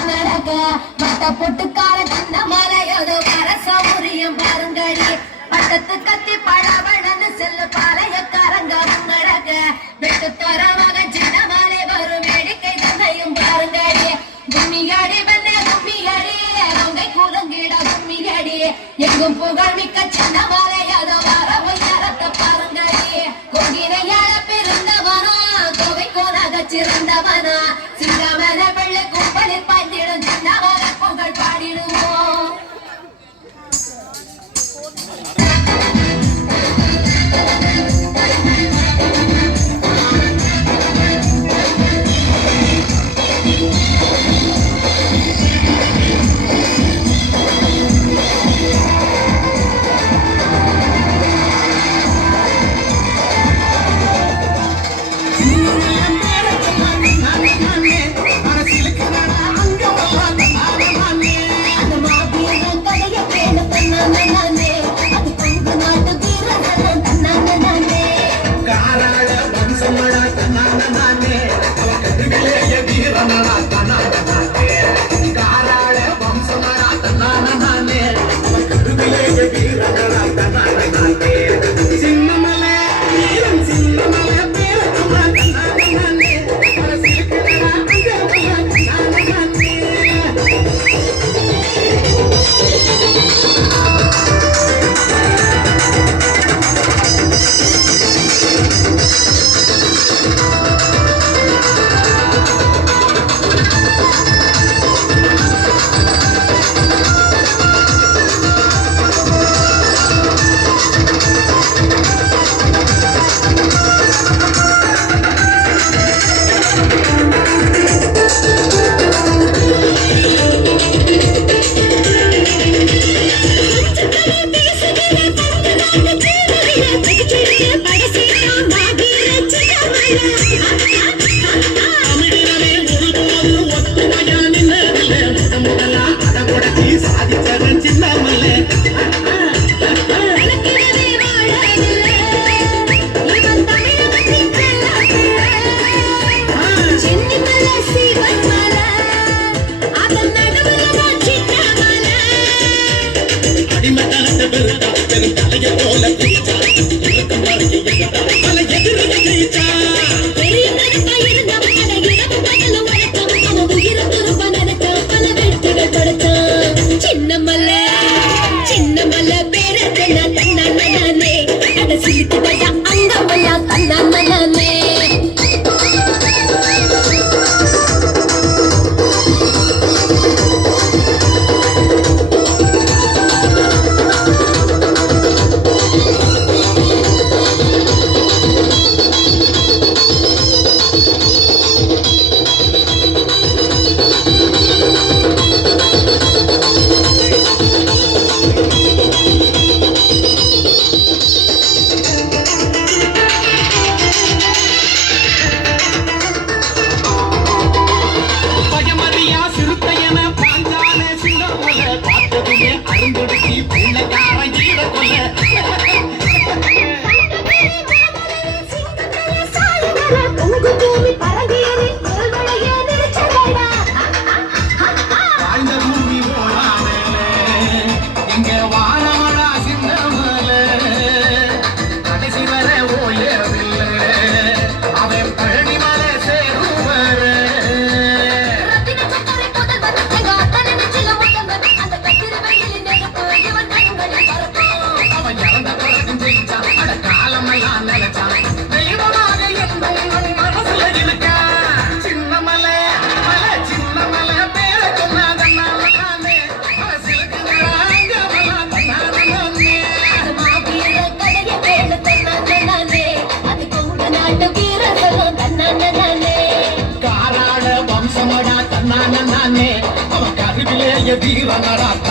நடக்க மட்ட பொட்டுக்கார சின்ன மலையோட வர சௌரியம் பாருங்கடி பட்டத்து கத்தி பழவழன்னு செல்லு பாளையக்காரங்க நடக்க வெட்டு தர மகன் சின்ன மலை வரும் வேடிக்கை தந்தையும் பாருங்கடி கும்மியடி வெண்ண கும்மியடி கொங்கை குலங்கிட கும்மியடி எங்கும் புகழ் மிக்க சின்ன மலையோட வர உயரத்தை பாருங்கடி கொங்கினையாள பிறந்தவனா கோவை கோனாக சிறந்தவனா சிங்கமன வெள்ளை கும்பலில் பாய்ந்திடும் சின்னவர புகழ் பாடிடுவோம். வீரனடா